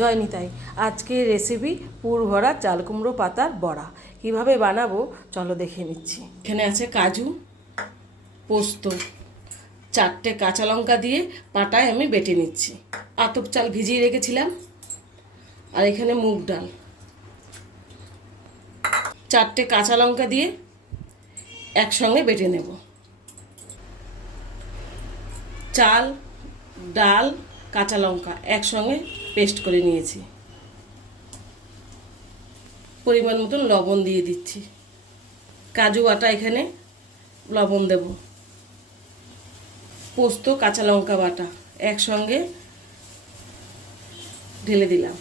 জয় নিতাই। আজকে রেসিপি পুর ভরা চাল কুমড়ো পাতার বড়া। কিভাবে বানাবো চলো দেখে নিচ্ছি। এখানে আছে কাজু, পোস্ত, 4টে কাঁচা লঙ্কা দিয়ে পাটায় আমি বেটে নিচ্ছি। আতপ চাল ভিজিয়ে রেখেছিলাম, আর এখানে মুগ ডাল। 4টে কাঁচা লঙ্কা দিয়ে একসঙ্গে বেটে নেব। চাল, ডাল, কাঁচা লঙ্কা একসঙ্গে পেস্ট করে নিয়েছি। পরিমাণ মতন লবণ দিয়ে দিচ্ছি। কাজু বাটা এখানে লবণ দেব। পোস্ত, কাঁচা লঙ্কা বাটা একসঙ্গে ঢেলে দিলাম।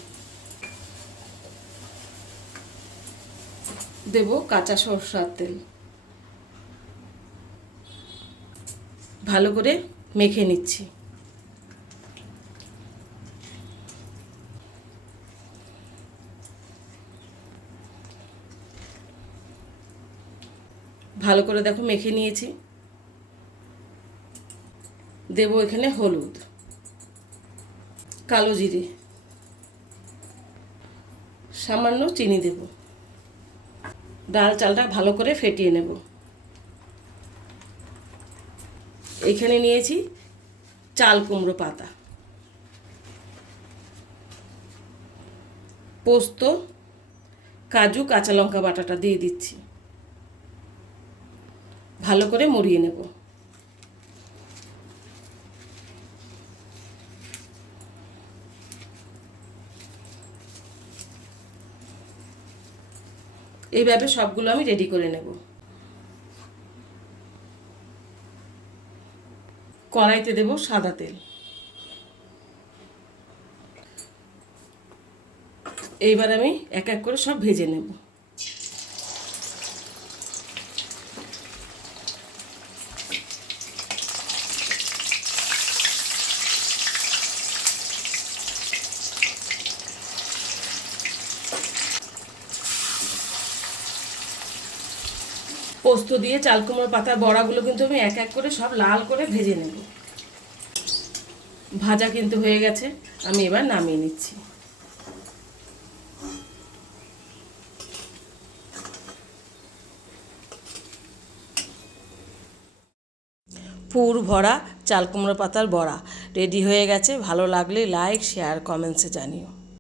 দেব কাঁচা সরষের তেল। ভালো করে মেখে নিচ্ছি। ভালো করে দেখো মেখে নিয়েছি। দেব এখানে হলুদ, কালো জিরে, সামান্য চিনি দেব। ডাল চালটা ভালো করে ফেটিয়ে নেব। এখানে নিয়েছি চাল কুমড়ো পাতা, পোস্ত, কাজু, কাঁচা লঙ্কা বাটাটা দিয়ে দিচ্ছি। ভালো করে মুড়িয়ে নেব। এইভাবে সবগুলো আমি রেডি করে নেব। কড়াইতে দেব সাদা তেল। এইবার আমি এক এক করে সব ভেজে নেব। পোস্ত দিয়ে চাল কুমড়োর পাতার বড়াগুলো কিন্তু আমি এক এক করে সব লাল করে ভেজে নেব। ভাজা কিন্তু হয়ে গেছে, আমি এবার নামিয়ে নিচ্ছি। পুর ভরা চাল কুমড়ো পাতার বড়া রেডি হয়ে গেছে। ভালো লাগলে লাইক, শেয়ার, কমেন্টসে জানিও।